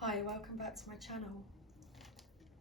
Hi, welcome back to my channel.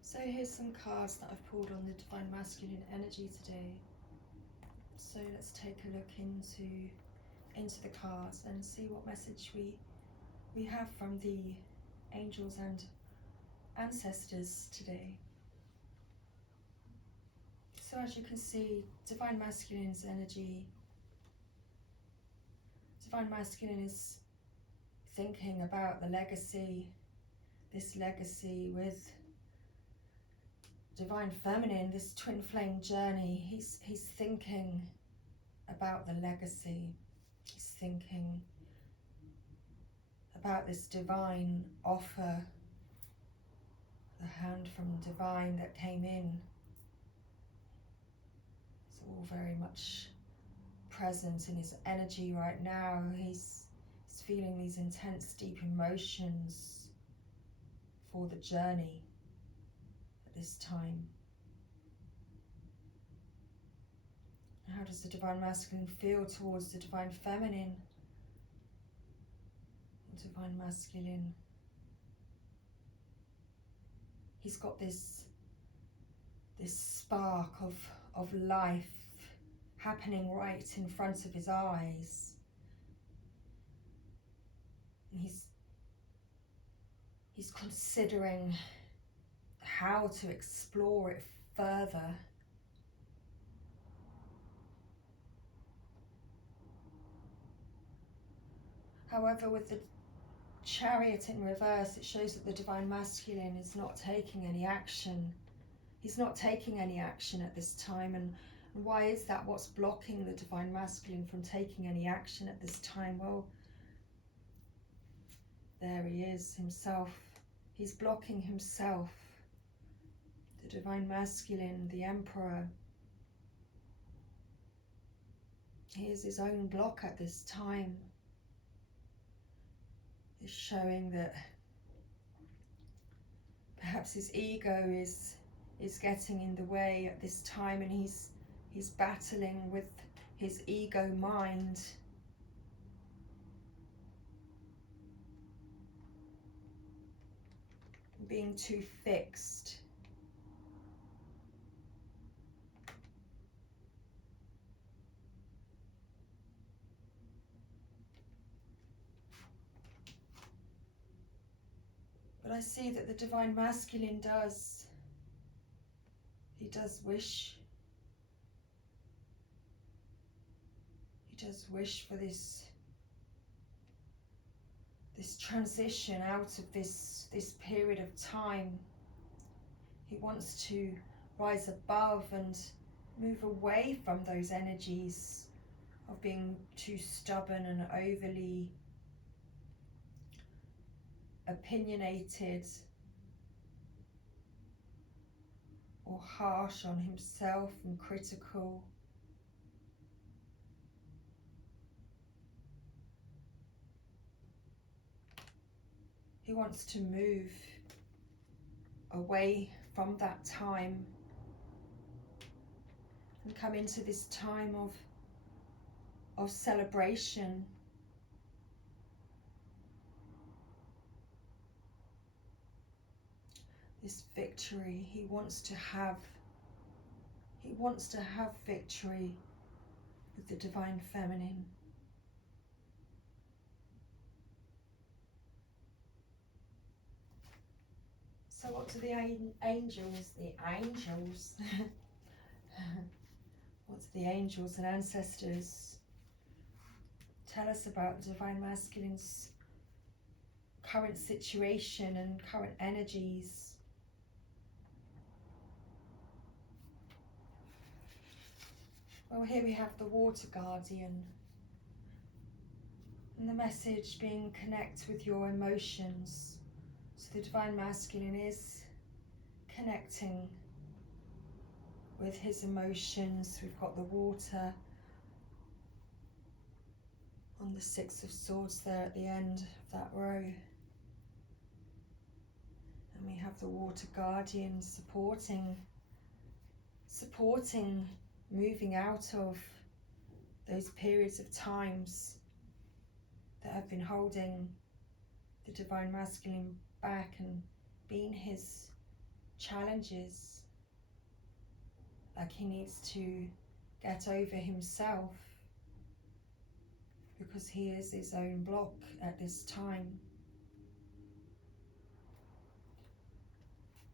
So here's some cards that I've pulled on the Divine Masculine energy today. So let's take a look into the cards and see what message we have from the angels and ancestors today. So as you can see, Divine Masculine's energy, Divine Masculine is thinking about the legacy, this legacy with Divine Feminine, this twin flame journey. He's thinking about the legacy. He's thinking about this divine offer, the hand from divine that came in. It's all very much present in his energy right now. He's feeling these intense, deep emotions for the journey at this time. How does the Divine Masculine feel towards the Divine Feminine? The Divine Masculine, he's got this spark of life happening right in front of his eyes. And he's considering how to explore it further. However, with the Chariot in reverse, it shows that the Divine Masculine is not taking any action. He's not taking any action at this time. And why is that? What's blocking the Divine Masculine from taking any action at this time? Well, there he is himself. He's blocking himself. The Divine Masculine, the Emperor. He is his own block at this time. Is showing that perhaps his ego is getting in the way at this time, and he's battling with his ego mind. Being too fixed. But I see that the Divine Masculine does wish. He does wish for this transition out of this period of time. He wants to rise above and move away from those energies of being too stubborn and overly opinionated or harsh on himself and critical. He wants to move away from that time and come into this time of celebration. This victory, he wants to have victory with the Divine Feminine. So what do the angels, what do the angels and ancestors tell us about the Divine Masculine's current situation and current energies? Well, here we have the Water Guardian, and the message being connect with your emotions. So the Divine Masculine is connecting with his emotions. We've got the water on the Six of Swords there at the end of that row. And we have the Water Guardian supporting moving out of those periods of times that have been holding the Divine Masculine back and being his challenges, like he needs to get over himself because he is his own block at this time.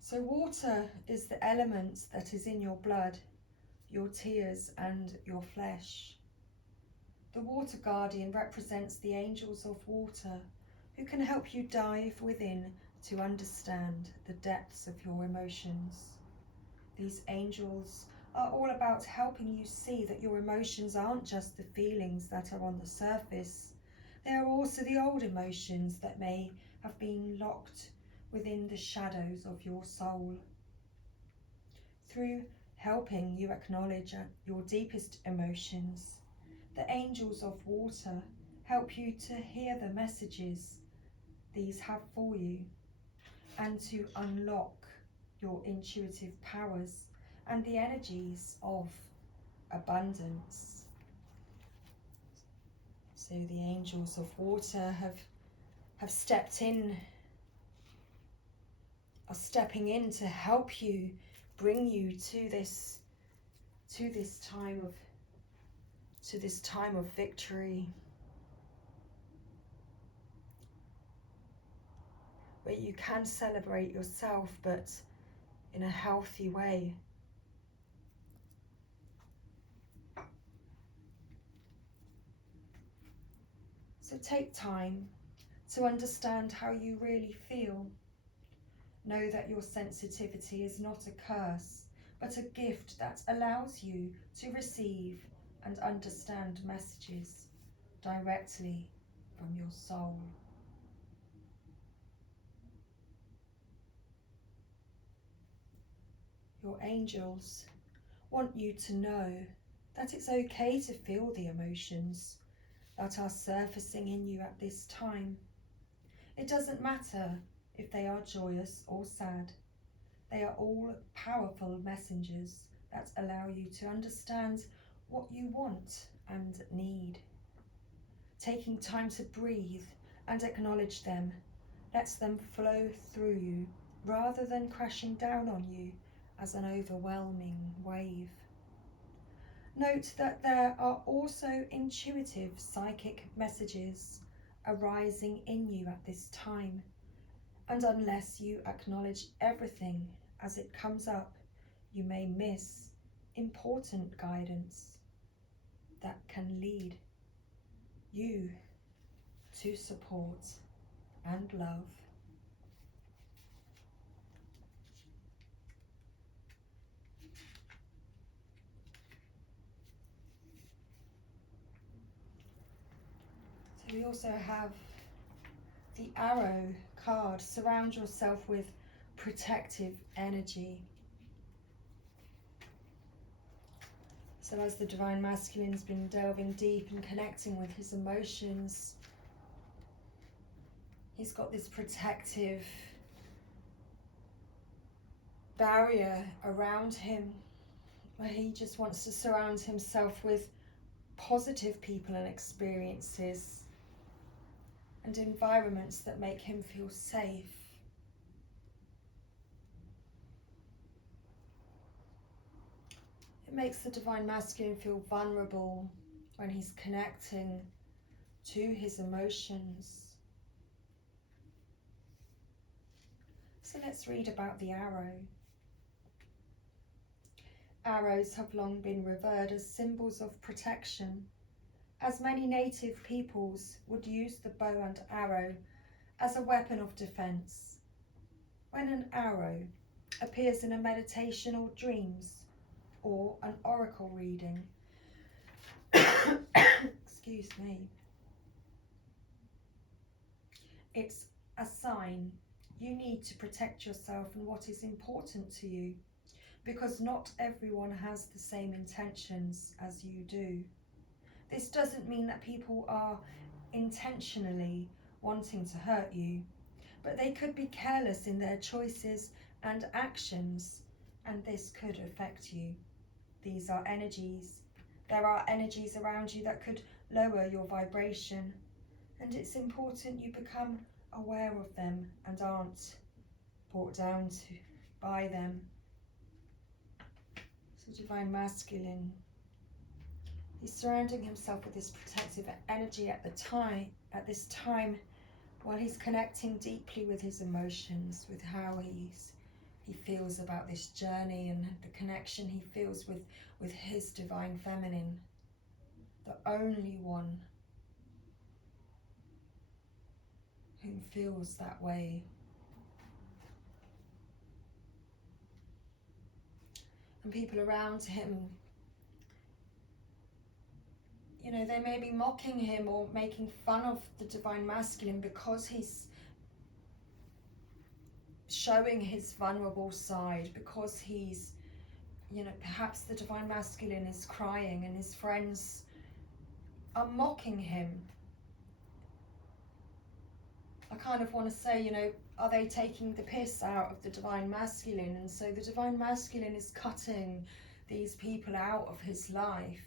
So water is the element that is in your blood, your tears and your flesh. The water guardian represents the angels of water who can help you dive within to understand the depths of your emotions. These angels are all about helping you see that your emotions aren't just the feelings that are on the surface. They are also the old emotions that may have been locked within the shadows of your soul. Through helping you acknowledge your deepest emotions, the angels of water help you to hear the messages these have for you and to unlock your intuitive powers and the energies of abundance. So the angels of water have stepped in, are stepping in to help you, bring you to this time of victory, where you can celebrate yourself, but in a healthy way. So take time to understand how you really feel. Know that your sensitivity is not a curse, but a gift that allows you to receive and understand messages directly from your soul. Your angels want you to know that it's okay to feel the emotions that are surfacing in you at this time. It doesn't matter if they are joyous or sad. They are all powerful messengers that allow you to understand what you want and need. Taking time to breathe and acknowledge them lets them flow through you rather than crashing down on you as an overwhelming wave. Note that there are also intuitive psychic messages arising in you at this time, and unless you acknowledge everything as it comes up, you may miss important guidance that can lead you to support and love. So we also have the Arrow card. Surround yourself with protective energy. So as the Divine Masculine's been delving deep and connecting with his emotions, he's got this protective barrier around him where he just wants to surround himself with positive people and experiences and environments that make him feel safe. It makes the Divine Masculine feel vulnerable when he's connecting to his emotions. So let's read about the arrow. Arrows have long been revered as symbols of protection, as many native peoples would use the bow and arrow as a weapon of defense. When an arrow appears in a meditation or dreams or an oracle reading, excuse me, it's a sign you need to protect yourself and what is important to you, because not everyone has the same intentions as you do. This doesn't mean that people are intentionally wanting to hurt you, but they could be careless in their choices and actions, and this could affect you. These are energies. There are energies around you that could lower your vibration, and it's important you become aware of them and aren't brought down by them. So Divine Masculine, he's surrounding himself with this protective energy at this time, while he's connecting deeply with his emotions, with how he feels about this journey and the connection he feels with his Divine Feminine, the only one who feels that way. And people around him, you know, they may be mocking him or making fun of the Divine Masculine because he's showing his vulnerable side, because he's, you know, perhaps the Divine Masculine is crying and his friends are mocking him. I kind of want to say, you know, are they taking the piss out of the Divine Masculine? And so the Divine Masculine is cutting these people out of his life.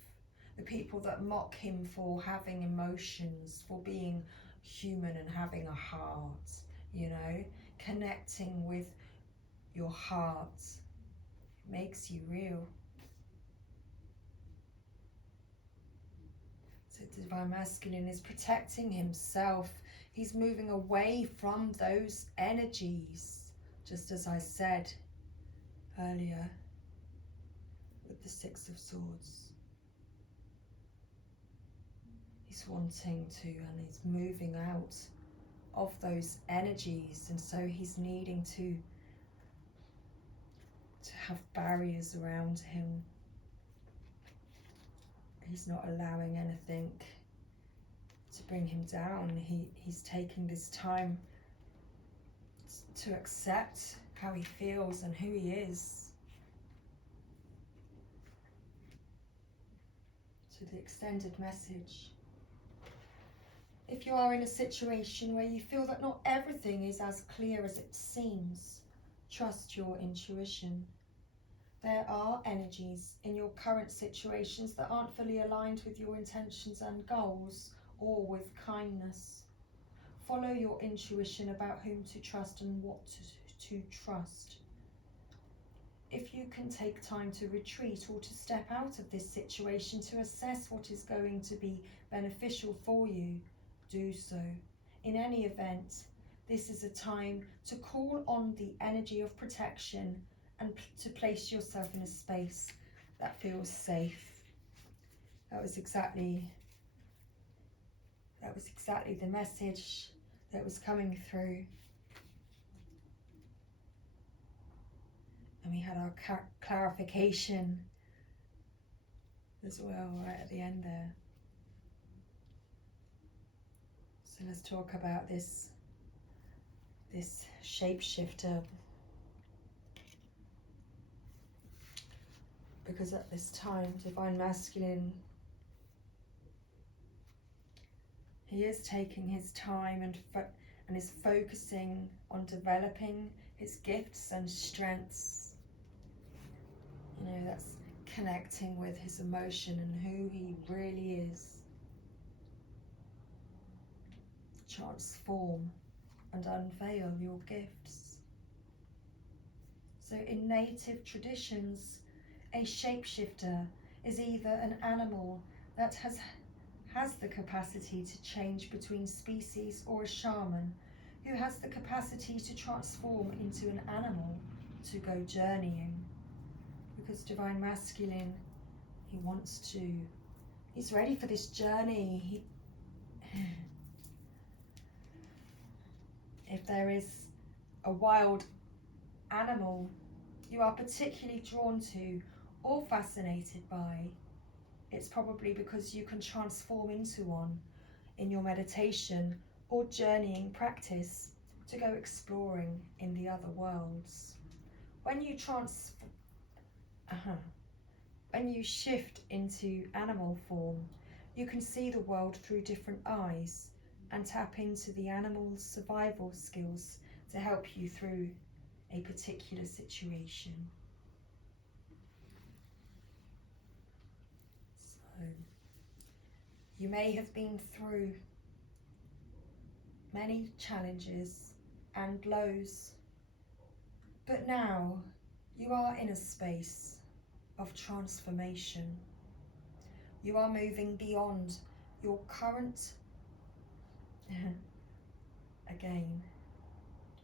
The people that mock him for having emotions, for being human and having a heart, you know, connecting with your heart makes you real. So the Divine Masculine is protecting himself. He's moving away from those energies, just as I said earlier with the Six of Swords. He's wanting to, and he's moving out of those energies, and so he's needing to have barriers around him. He's not allowing anything to bring him down. He's taking this time to accept how he feels and who he is. So the extended message: if you are in a situation where you feel that not everything is as clear as it seems, trust your intuition. There are energies in your current situations that aren't fully aligned with your intentions and goals, or with kindness. Follow your intuition about whom to trust and what to trust. If you can take time to retreat or to step out of this situation to assess what is going to be beneficial for you, do so. In any event, this is a time to call on the energy of protection and to place yourself in a space that feels safe. That was exactly the message that was coming through. And we had our clarification as well right at the end there. So let's talk about this shapeshifter. Because at this time, Divine Masculine, he is taking his time and is focusing on developing his gifts and strengths. You know, that's connecting with his emotion and who he really is. Transform and unveil your gifts. So in native traditions, a shapeshifter is either an animal that has the capacity to change between species, or a shaman who has the capacity to transform into an animal to go journeying. Because Divine Masculine, he's ready for this journey. If there is a wild animal you are particularly drawn to or fascinated by, it's probably because you can transform into one in your meditation or journeying practice to go exploring in the other worlds. When you shift into animal form, you can see the world through different eyes and tap into the animal's survival skills to help you through a particular situation. So, you may have been through many challenges and lows. But now you are in a space of transformation. You are moving beyond your current, again,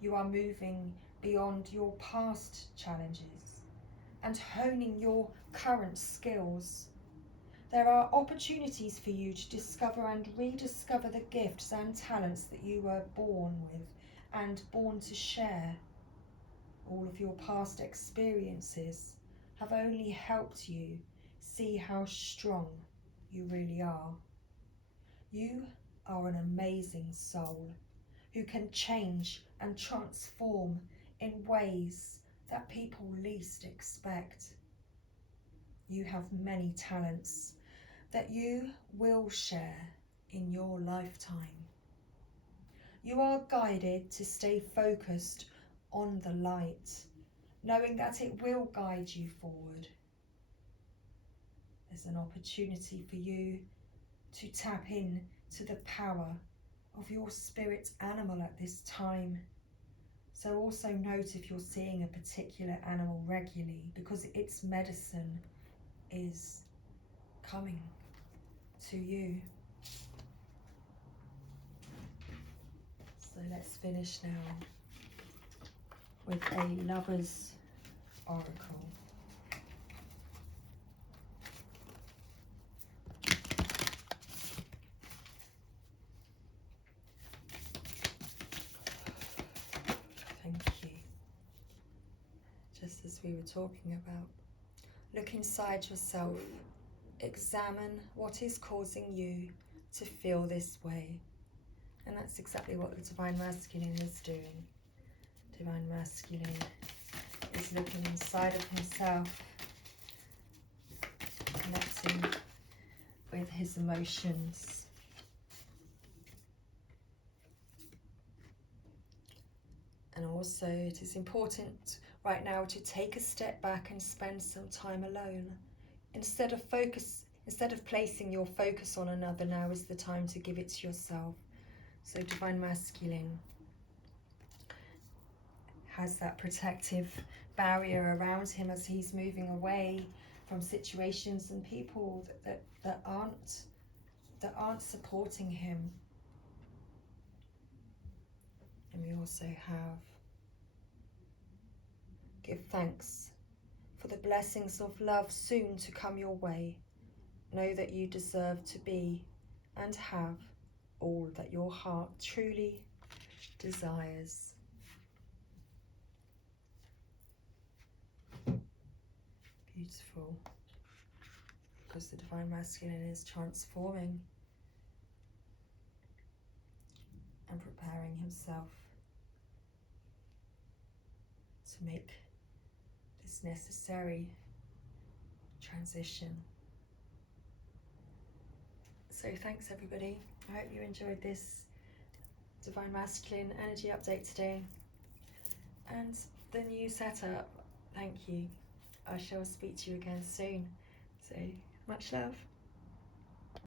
you are moving beyond your past challenges and honing your current skills. There are opportunities for you to discover and rediscover the gifts and talents that you were born with and born to share. All of your past experiences have only helped you see how strong you really are. You are an amazing soul who can change and transform in ways that people least expect. You have many talents that you will share in your lifetime. You are guided to stay focused on the light, knowing that it will guide you forward. There's an opportunity for you to tap in to the power of your spirit animal at this time. So also note if you're seeing a particular animal regularly, because its medicine is coming to you. So let's finish now with a lover's oracle. Thank you. Just as we were talking about, look inside yourself. Examine what is causing you to feel this way. And that's exactly what the Divine Masculine is doing. Divine Masculine is looking inside of himself, connecting with his emotions. And also it is important right now to take a step back and spend some time alone. Instead of placing your focus on another, now is the time to give it to yourself. So Divine Masculine has that protective barrier around him as he's moving away from situations and people that aren't supporting him. And we also have give thanks for the blessings of love soon to come your way. Know that you deserve to be and have all that your heart truly desires. Beautiful. Because the Divine Masculine is transforming and preparing himself to make this necessary transition. So thanks everybody. I hope you enjoyed this Divine Masculine energy update today and the new setup. Thank you. I shall speak to you again soon. So much love.